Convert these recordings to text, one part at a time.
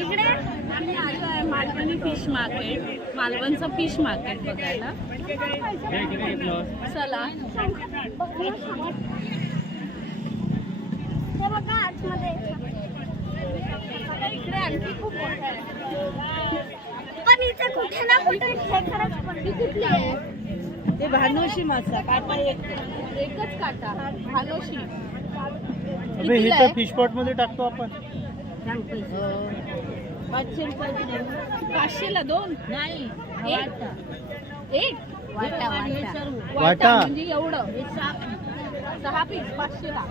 इकडे आम्ही आलो आहे मालवणी फिश मार्केट मालवणचं फिश मार्केट बघायला. चला. बघा आतमध्ये. आता इकडे आणखी खूप मोठं आहे. पण इथे कुठे ना कुठे हे खरंच कुठली आहे ते भानोशी मासा काटा एक एकच काटा भालोशी अबे हे तर फिश पॉटमध्ये टाकतो आपण. पाचशे रुपये पाचशेला दोन? नाही. एक. एक? वाटा वाटा. वाटा. म्हणजे एवढं? सहा पीस पाचशेला.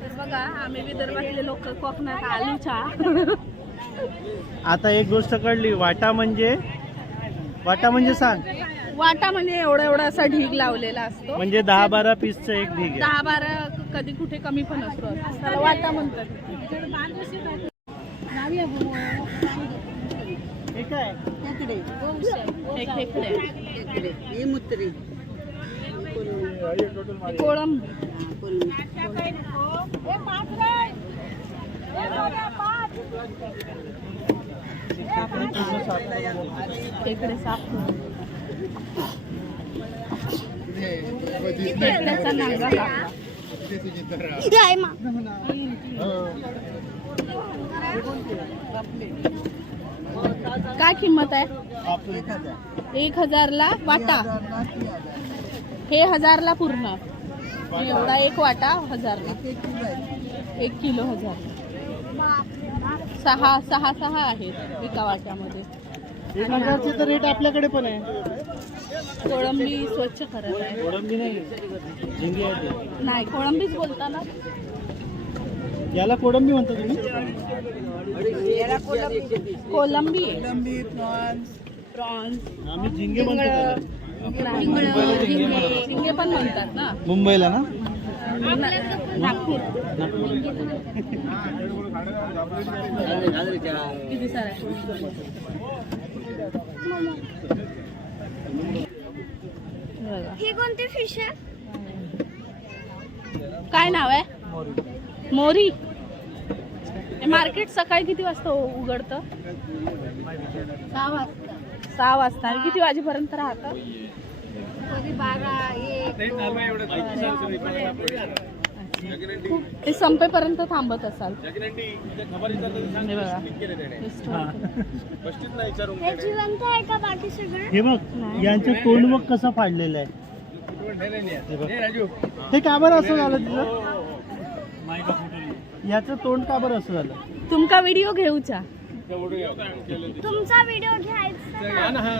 तर बघा आम्ही विदर्भातले लोक कोकणात आलूच्या आता एक गोष्ट कळली वाटा म्हणजे वाटा म्हणजे सांग. वाटा म्हणजे एवढा एवढा असा ढीग लावलेला असतो. म्हणजे दहा बारा पीसचं एक ढीग आहे. दहा बारा कधी कुठे कमी पण असतो. त्याला वाटा म्हणतात. हे काय? खेकडे ही खेकडे साफ त्याचा नांगा लागला इथे आहे मा काय किंमत आहे? एक हजारला वाटा. हे हजारला पूर्ण. एवढा एक वाटा हजारला. एक किलो हजार. सहा सहा सहा आहेत एका वाट्यामध्ये. एक हजारचे तर रेट आपल्याकडे पण आहे. कोळंबी स्वच्छ करत आहे. कोळंबी नाही. झिंगे आहे ते. नाही कोळंबीच बोलता ना याला कोळंबी म्हणता तुम्ही? कोलंबी आहे प्रॉन्स आम्ही झिंगे म्हणतो त्याला. झिंगे झिंगे. पण म्हणतात ना. मुंबईला ना? ना- नागपूर. किती सारे बघा. ही कोणती फिश आहे? काय नाव आहे? मोरी. मार्केट सकाळी किती वाजता उघडतं? सहा वाजता. सहा वाजता. आणि किती वाजेपर्यंत राहतं? बारा एक ते संपेपर्यंत थांबत असाल. हे बघा. हे जिवंत आहे का बाकी सगळे? हे बघ यांचं तोंड बघ कसं फाडलेलं आहे. हे. ते का बरं असं झालं तुझं याचं तोंड का बरं असं झालं? तुमका व्हिडिओ घेऊचा तुमचा व्हिडिओ घ्यायचा. पान हा,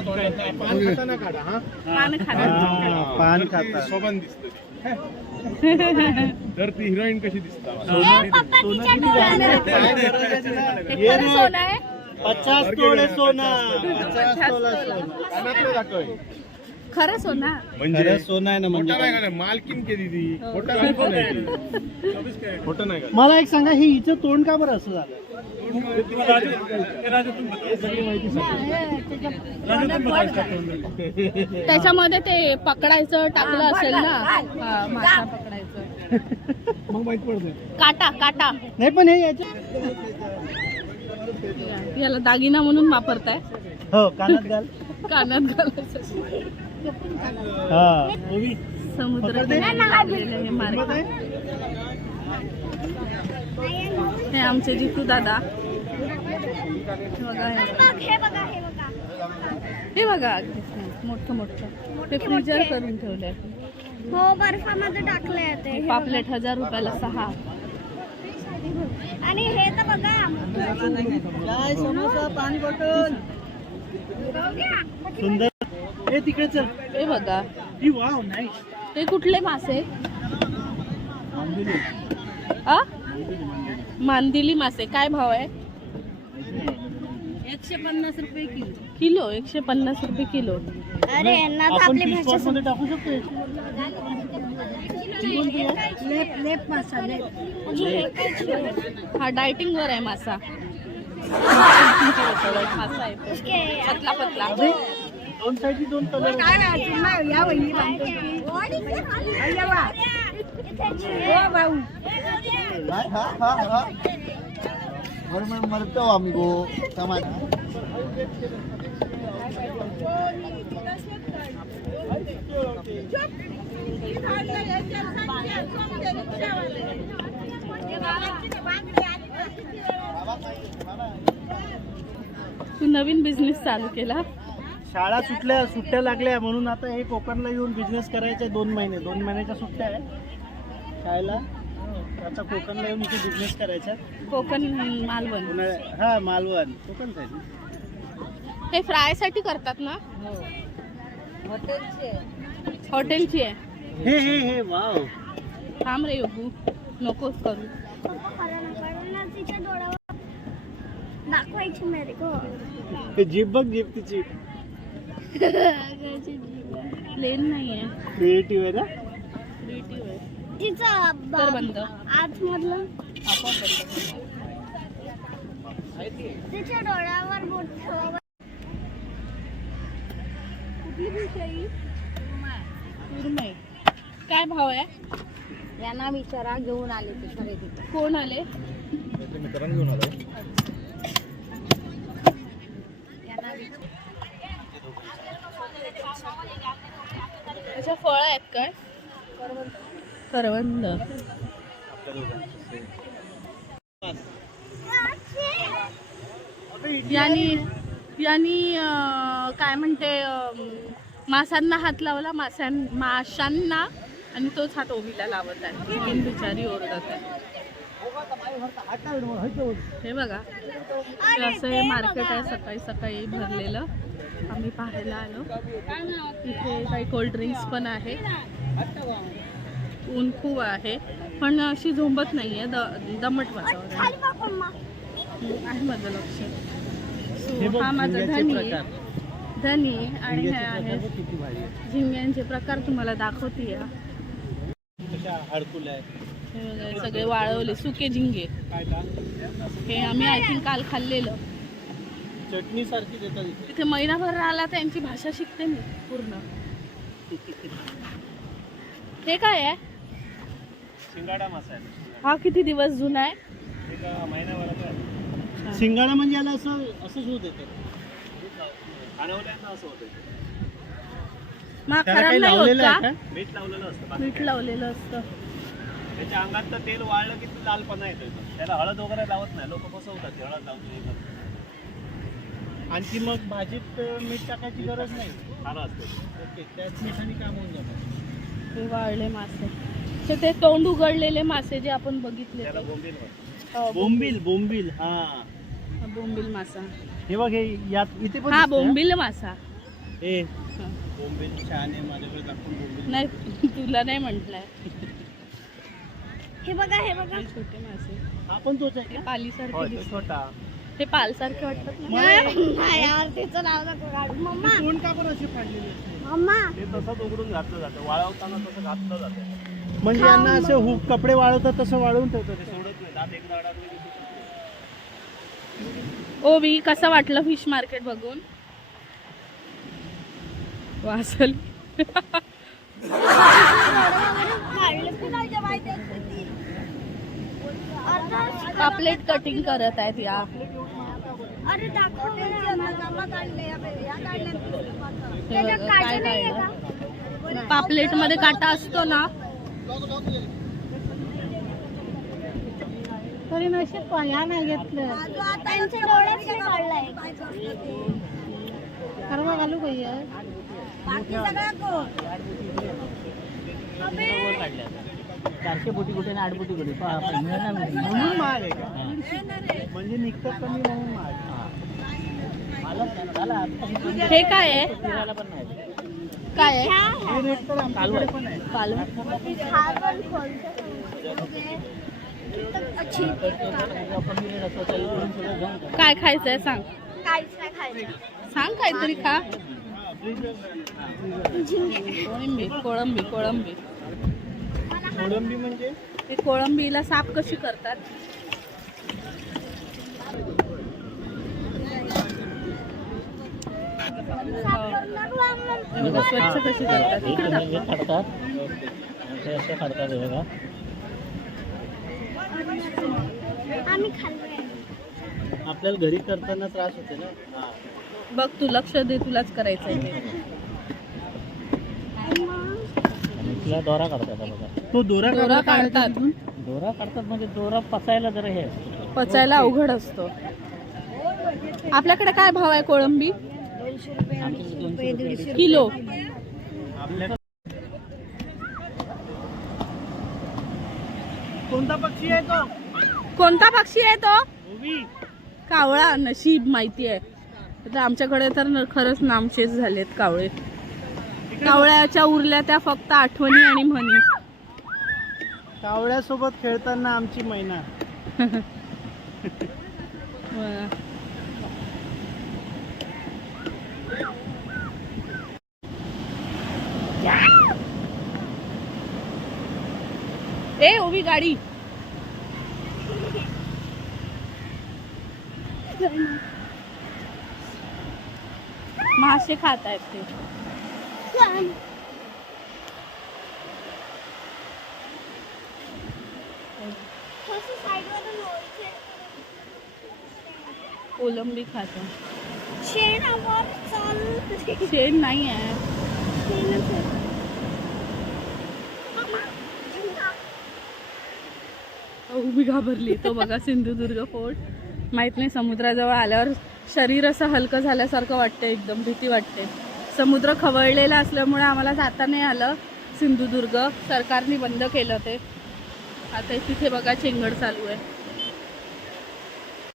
पान खाता. शोभन दिसत. तर ती हिरोईन कशी दिसता? ए, पप्पा तिच्या डोळ्याला हे खरं सोनं आहे. पचास तोळे सोना. पचास तोला सोना. कानातलं दाखव खरं सोना. म्हणजे खरं सोनं आहे ना म्हणजे मालकीन केली ती खोटं नाही. मला एक सांगा हे हिचं तोंड का बरं असं झालं? त्याच्यामध्ये ते पकडायचं टाकलं असेल ना? मासा पकडायचं. मग माहीत पडतं काटा काटा. नाही पण हे याच्या याला दागिना म्हणून वापरताय? हो कानात घाल. कानात घालायचं. हा. समुद्र किनारी हे हे आमचे जितू दादा. हे बघा हे बघा. हे हे हे मोठं मोठं. ते फ्रीजर करून ठेवलंय. हो बर्फामध्ये टाकले ते. हे पापलेट हजार रुपयाला सहा. आणि हे तर बघा. समोसा पाणी बॉटल? सुंदर. ए तिकडे चल. हे बघा. ही वाव नाही ते कुठले मासे? आ? मांदिली मासे. काय भाव आहे? एकशे पन्नास रुपये किलो. किलो? एकशे पन्नास रुपये किलो. अरे यांना तर आपण आपली भाषा टाकू शकतो लेप लेप मासा लेप. हा डायटिंग वर आहे मासा. मासा आहे तो. पतला पतला. दोन साईडची दोन कलर नाही हा म्हणून म्हणून मरतो आम्ही गो समान तू नवीन बिझनेस चालू केला? शाळा सुटल्या सुट्ट्या लागल्या म्हणून आता हे कोकणला येऊन बिझनेस करायचे दोन महिने. दोन महिन्याच्या सुट्ट्या आहे शाळेला आता कोकणला येऊन इथे बिझनेस करायचा. कोकण मालवण. उन्हाळ्या हा मालवण. कोकण साईड. हे फ्रायसाठी करतात ना? हॉटेलची. आहे. हे हे हे वाव. थांब रे योगू नकोच करू. तिच्या डोळ्यावर दाखवायची मेरे को. हे जीप बघ जीप तिची. प्लेन नाही आहे. क्रिएटिव्ह आहे ना? क्रिएटिव्ह आहे. तिचा तर बंद. आतमधलं. आपोआप बंद. तिच्या डोळ्यावर बोट ठेवावं. कुठली फिश आहे ही? सुरमई काय भाव आहे? यांना विचारा घेऊन आले ते खरेदी. कोण आले? मित्रांनी घेऊन आलो. फळ आहेत काय? करवंद. यांनी यांनी काय म्हणते मासांना हात लावला माशां माशांना आणि तोच हात ओबीला लावत आहे. तीन बिचारी ओरडत आहे हे बघा असं हे मार्केट आहे सकाळी सकाळी भरलेलं. आम्ही पाहायला आलो. इथे काही कोल्ड ड्रिंक्स पण आहे. ऊन खूप आहे. पण अशी झोंबत नाहीये द दमट वातावरण आहे. माझं लक्ष. हे हा माझा धनी. प्रकार. धनी आणि हे झिंग्याचे आहे आहे. झिंग्यांचे प्रकार तुम्हाला दाखवते या आहे सगळे वाळवले सुके झिंगे. काय का? हे आम्ही आय थिंक काल खाल्लेलं. चटणी सारखी देतात इथे. तिथे महिनाभर राहिला त्यांची भाषा शिकते मी पूर्ण. हे काय आहे? शिंगाडा मासा आहे. हा किती दिवस जुना आहे? एका महिन्याभराचा आहे. शिंगाडा म्हणजे याला असं असंच होत येतं खाणवल्यांना असं होतं मग त्याला खराब काही नाही होत लावलेलं आहे का? का मीठ लावलेलं असतं बाकी मीठ लावलेलं असतं. त्याच्या अंगात तर तेल वाळलं की लालपणा येतो इथं. त्याला हळद वगैरे लावत नाही. लोक फसवतात ते हळद लावतो हे करतो. आणखी मग भाजीत अं, मीठ टाकायची गरज नाही? खारं असतं ओके त्याच मिठाने काम होऊन जातं. हे वाळले मासे. तर ते तोंड उघडलेले मासे जे आपण बघितले ते. बोंबील. हो, बोंबील. बोंबील हा. हा, बोंबील मासा. हे बघ हे यात इथे पण हा दिसतंय, बोंबील मासा. ए हा. बोंबील छान आहे माझ्याकडे दाखवून बोंबील नाही तुला नाही म्हटलंय. हे बघा हे बघा. छोटे मासे. हा पण तोच आहे हे का? पालीसारखे होय, तो दिसतात. छोटा. हे पालसारखे वाटतात ना? नाही यार तिचं नाव नको काढू. मम्मा. तोंड का पण अशी फाडलेली असते? मम्मा. ते तसंच उघडून घातलं जातं. वाळवताना तसं घातलं जातं. म्हणजे यांना असे हुक कपडे वाळवतात तसं वाळवून ठेवतात. ते सोडत नाही. दात एकदा अडकले की सुटत नाही. ओवी कसं वाटलं फिश मार्केट बघून? वासल. पापलेट कटिंग करत आहेत या. अरे आम्हाला. बाई, हे त्याच्यात नाहीये का? पापलेटमध्ये काटा असतो ना तरी नशीब पाया नाही घेतलं. काढलाय कर्म घालू अबे, चारशे बोटी कुठे आठ बोटी कुठे? म्हणून महाग आहे का? म्हणजे निघतात कमी म्हणून महाग हे काय आहे फिरायला पण नाही. काय आहे? हे आमच्याकडे पण आहे. हा. काय सांग. खायचं. सांग काहीतरी खा. कोळंबी कोळंबी कोळंबी. कोळंबी. म्हणजे? हे कोळंबीला साफ कशी करतात हे बघा, स्वच्छ कशी करतात इकडे दाखवा. काढतात हे असे काढतात हे बघा मी खाल्लंय आपल्याला घरी करताना त्रास होते ना हा. बघ तू लक्ष दे तुलाच करायचंय ते आणि तिला दोरा काढतात बघा तो दोरा दोरा काढतात दोरा काढतात म्हणजे दोरा पसायला जरा हे. पचायला अवघड असतो आपल्याकडे काय भाव आहे कोळंबी दोनशे रुपये अडीचशे किलो. कोणता पक्षी आहे तो? कोणता पक्षी आहे तो? कावळा नशीब माहिती आहे. तर आमच्याकडे तर खरंच नामशेष झालेत कावळे. कावळ्याच्या उरल्या त्या फक्त आठवणी आणि म्हणी. कावळ्यासोबत खेळताना आमची मैना वा. ए उभी गाडी. मासे खात आहेत ते कोलंबी खातो. शेणावर चाल शेण नाही आहे शेणच उभी घाबरली. तो बघा सिंधुदुर्ग फोर्ट. माहीत नाही समुद्राजवळ आल्यावर शरीर असं हलकं झाल्यासारखं वाटतं एकदम भीती वाटते. समुद्र खवळलेला असल्यामुळे आम्हाला जाता नाही आलं. सिंधुदुर्ग सरकारने बंद केलं ते. आता तिथे बघा चेंगड चालू आहे.